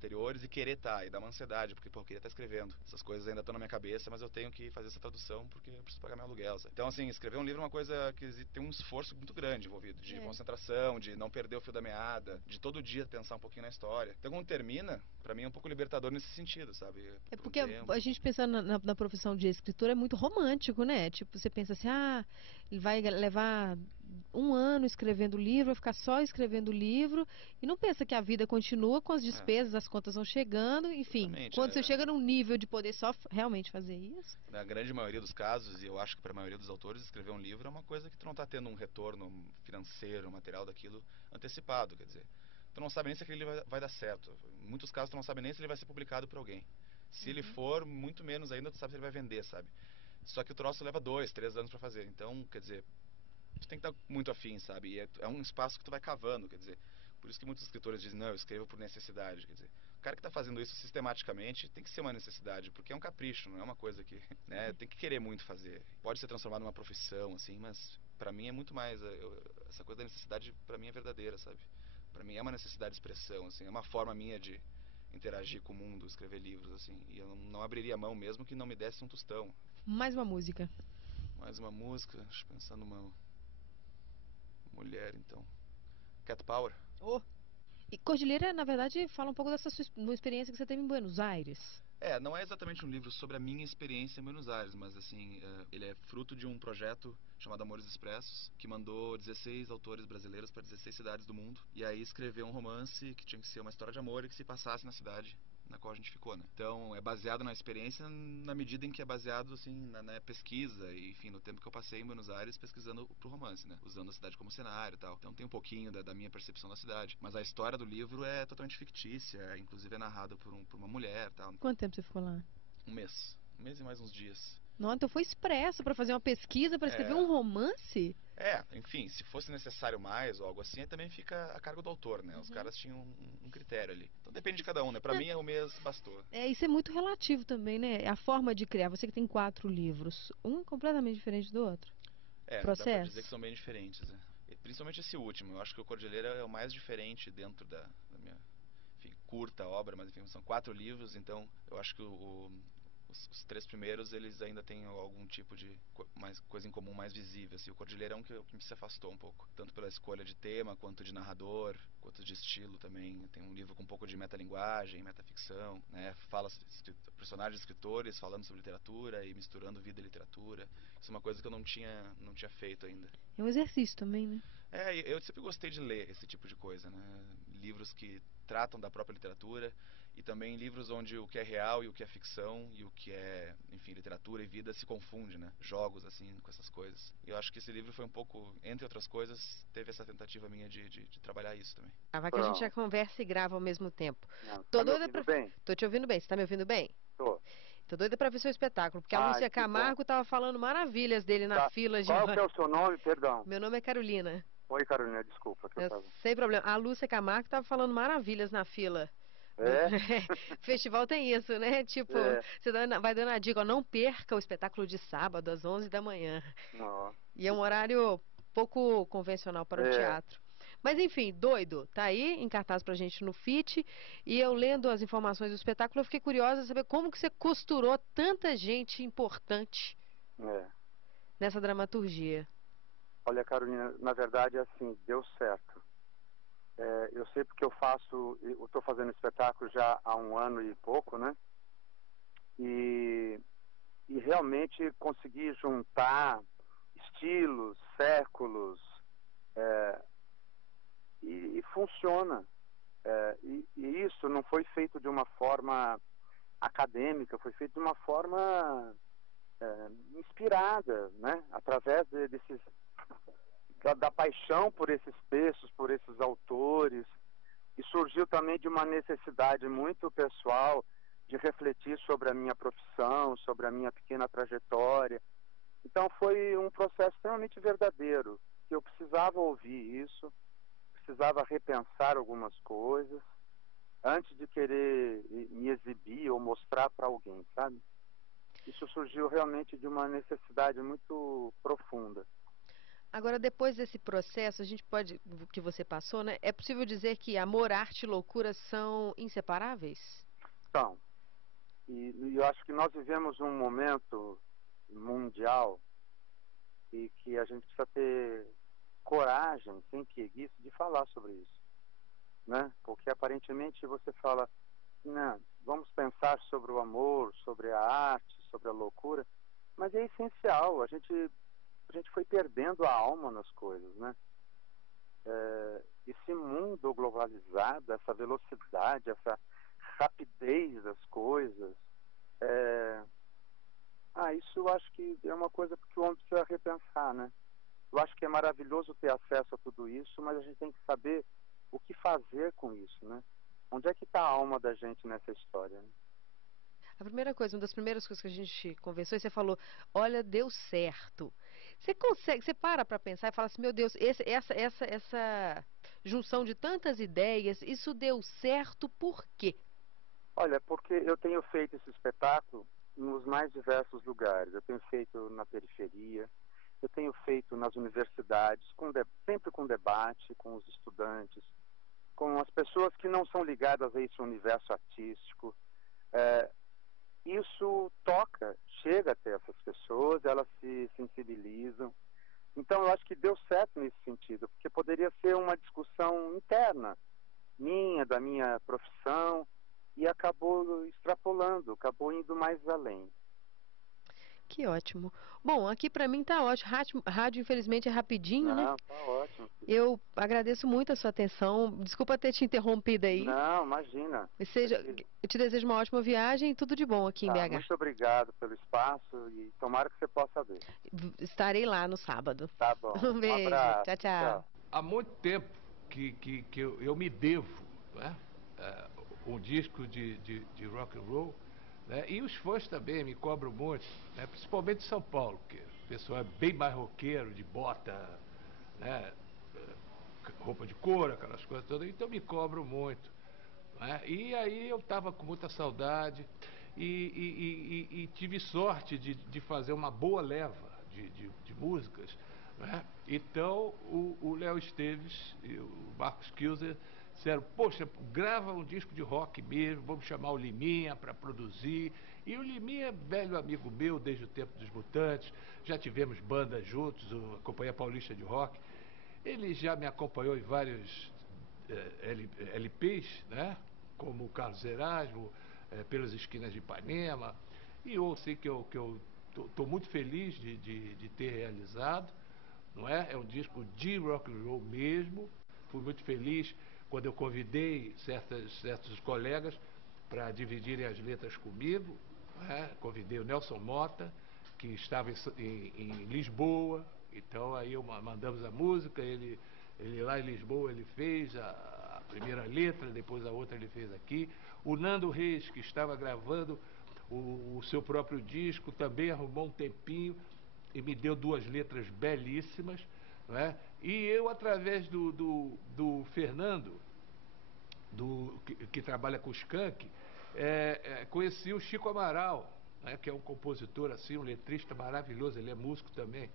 exteriores e querer estar, e dá uma ansiedade, porque, pô, eu queria estar escrevendo. Essas coisas ainda estão na minha cabeça, mas eu tenho que fazer essa tradução porque eu preciso pagar meu aluguel, sabe? Então, assim, escrever um livro é uma coisa que tem um esforço muito grande envolvido, de concentração, de não perder o fio da meada, de todo dia pensar um pouquinho na história. Então, quando termina, pra mim é um pouco libertador nesse sentido, sabe? É Por um porque tempo. a gente pensando na profissão de escritor é muito romântico, né? Tipo, você pensa assim, ah, ele vai levar um ano escrevendo o livro, vai ficar só escrevendo o livro, e não pensa que a vida continua com as É, despesas, as contas vão chegando, enfim. exatamente. Quando você chega num nível de poder só realmente fazer isso, Na grande maioria dos casos, e eu acho que para a maioria dos autores, escrever um livro é uma coisa que tu não está tendo um retorno financeiro, material daquilo antecipado, quer dizer. Tu não sabe nem se aquele livro vai dar certo. Em muitos casos, tu não sabe nem se ele vai ser publicado por alguém. Se ele for, muito menos ainda, tu sabe se ele vai vender, sabe? Só que o troço leva 2, 3 anos para fazer. Então, quer dizer, tu tem que estar muito afim, sabe? E é um espaço que tu vai cavando, quer dizer. Por isso que muitos escritores dizem, não, eu escrevo por necessidade, quer dizer. O cara que está fazendo isso sistematicamente tem que ser uma necessidade, porque é um capricho, não é uma coisa que, né, tem que querer muito fazer. Pode ser transformado numa profissão, assim, mas para mim é muito mais, essa coisa da necessidade para mim é verdadeira, sabe? Para mim é uma necessidade de expressão, assim, é uma forma minha de interagir com o mundo, escrever livros, assim, e eu não abriria mão mesmo que não me desse um tostão. mais uma música. Mais uma música, deixa eu pensar numa mulher, então. Cat Power. Oh. E Cordilheira, na verdade, fala um pouco dessa sua experiência que você teve em Buenos Aires. Não é exatamente um livro sobre a minha experiência em Buenos Aires, mas assim, ele é fruto de um projeto chamado Amores Expressos, que mandou 16 autores brasileiros para 16 cidades do mundo, e aí escreveu um romance que tinha que ser uma história de amor e que se passasse na cidade na qual a gente ficou, né? Então é baseado na experiência na medida em que é baseado assim na pesquisa e enfim no tempo que eu passei em Buenos Aires pesquisando pro romance, né? Usando a cidade como cenário e tal. Então tem um pouquinho da minha percepção da cidade, mas a história do livro é totalmente fictícia, inclusive é narrada por uma mulher, tal. Quanto tempo você ficou lá? Um mês e mais uns dias. Não, então foi expresso para fazer uma pesquisa, para escrever É, um romance? enfim, se fosse necessário mais ou algo assim, aí também fica a cargo do autor, né? Os caras tinham um critério ali. Então depende de cada um, né? Pra mim, o mês bastou. Isso é muito relativo também, né? A forma de criar. Você que tem 4 livros, um completamente diferente do outro. Dá pra dizer que Processo? são bem diferentes, né? E principalmente esse último. Eu acho que o Cordilheira é o mais diferente dentro da minha, enfim, curta obra, mas enfim, são 4 livros, então eu acho que os 3 primeiros eles ainda têm algum tipo de coisa em comum mais visível. Assim. O Cordilheira é um que me se afastou um pouco, tanto pela escolha de tema, quanto de narrador, quanto de estilo também. Tem um livro com um pouco de metalinguagem, metaficção, né? Fala personagens escritores falando sobre literatura e misturando vida e literatura. Isso é uma coisa que eu não tinha feito ainda. É um exercício também, né? Eu sempre gostei de ler esse tipo de coisa, né? Livros que tratam da própria literatura e também livros onde o que é real e o que é ficção e o que é, enfim, literatura e vida se confunde, né? Jogos, assim, com essas coisas. E eu acho que esse livro foi um pouco, entre outras coisas, teve essa tentativa minha de trabalhar isso também. Vai que a gente já Pronto. conversa e grava ao mesmo tempo. Não, Tô tá me doida ouvindo pra. bem? Tô te ouvindo bem, você tá me ouvindo bem? Tô. Tô doida pra ver seu espetáculo, porque a Ai, Lúcia que bom. Camargo tava falando maravilhas dele na Tá. fila de. Qual que é o seu nome, perdão? Meu nome é Carolina. Oi, Carolina, desculpa que eu tava... Sem problema. A Lúcia Camargo tava falando maravilhas na fila. É? Festival tem isso, né? Tipo, É. você vai dando a dica, ó, não perca o espetáculo de sábado às 11 da manhã. Ó, E é que um bom. horário pouco convencional para o É. teatro. Mas enfim, doido, tá aí em cartaz pra gente no FIT. E eu lendo as informações do espetáculo, eu fiquei curiosa de saber como que você costurou tanta gente importante É. nessa dramaturgia. Olha, Carolina, na verdade, assim, deu certo. Eu sei porque eu tô fazendo espetáculo já há um ano e pouco, né? E, e realmente consegui juntar estilos, séculos, é, e funciona. E isso não foi feito de uma forma acadêmica, foi feito de uma forma inspirada, né? Através da paixão por esses textos, por esses autores, e surgiu também de uma necessidade muito pessoal de refletir sobre a minha profissão, sobre a minha pequena trajetória. Então foi um processo extremamente verdadeiro, que eu precisava ouvir isso, precisava repensar algumas coisas, antes de querer me exibir ou mostrar para alguém, sabe? Isso surgiu realmente de uma necessidade muito profunda. Agora, depois desse processo, a gente pode, que você passou, né? É possível dizer que amor, arte e loucura são inseparáveis? Então, e eu acho que nós vivemos um momento mundial e que a gente precisa ter coragem, sem preguiça, de falar sobre isso, né? Porque aparentemente você fala, não, vamos pensar sobre o amor, sobre a arte, sobre a loucura, mas é essencial. A gente foi perdendo a alma nas coisas, né? Esse mundo globalizado, essa velocidade, essa rapidez das coisas, é, isso eu acho que é uma coisa que o homem precisa repensar, né? Eu acho que é maravilhoso ter acesso a tudo isso, mas a gente tem que saber o que fazer com isso, né? Onde é que está a alma da gente nessa história, né? A primeira coisa, uma das primeiras coisas que a gente conversou, e você falou, olha, deu certo. Você consegue, você para pensar e fala assim, meu Deus, essa junção de tantas ideias, isso deu certo por quê? Olha, porque eu tenho feito esse espetáculo nos mais diversos lugares. Eu tenho feito na periferia, eu tenho feito nas universidades, sempre com debate, com os estudantes, com as pessoas que não são ligadas a esse universo artístico. É, isso toca, chega até essas pessoas, elas se sensibilizam. Então, eu acho que deu certo nesse sentido, porque poderia ser uma discussão interna, minha, da minha profissão, e acabou extrapolando, acabou indo mais além. Que ótimo. Bom, aqui pra mim tá ótimo. Rádio, infelizmente, é rapidinho, né? Não, tá ótimo. Eu agradeço muito a sua atenção. Desculpa ter te interrompido aí. Não, imagina. Eu te desejo uma ótima viagem e tudo de bom aqui em Tá, BH. muito obrigado pelo espaço e tomara que você possa ver. Estarei lá no sábado. Tá bom. Um Um beijo. abraço. Tchau, tchau. Tchau. Há muito tempo que eu me devo, né? Um disco de rock and roll, né? E os fãs também me cobram muito, né? Principalmente em São Paulo, que o pessoal é bem mais roqueiro, de bota, né? Roupa de couro, aquelas coisas todas, então me cobram muito, né? E aí eu estava com muita saudade e tive sorte de fazer uma boa leva de músicas, né? Então o Léo Esteves e o Marcos Kilzer disseram, poxa, grava um disco de rock mesmo, vamos chamar o Liminha para produzir. E o Liminha é velho amigo meu desde o tempo dos Mutantes, já tivemos bandas juntos, a Companhia Paulista de Rock. Ele já me acompanhou em vários LPs, né? Como o Carlos Erasmo, Pelas Esquinas de Ipanema. E eu sei que eu estou muito feliz de ter realizado, não é? É um disco de rock and roll mesmo. Fui muito feliz quando eu convidei certos colegas para dividirem as letras comigo, não é? Convidei o Nelson Mota, que estava em Lisboa, então aí mandamos a música, ele lá em Lisboa ele fez a primeira letra, depois a outra ele fez aqui. O Nando Reis, que estava gravando o seu próprio disco, também arrumou um tempinho e me deu duas letras belíssimas, não é? E eu, através do Fernando, que trabalha com o Skank, conheci o Chico Amaral, né, que é um compositor assim, um letrista maravilhoso, ele é músico também.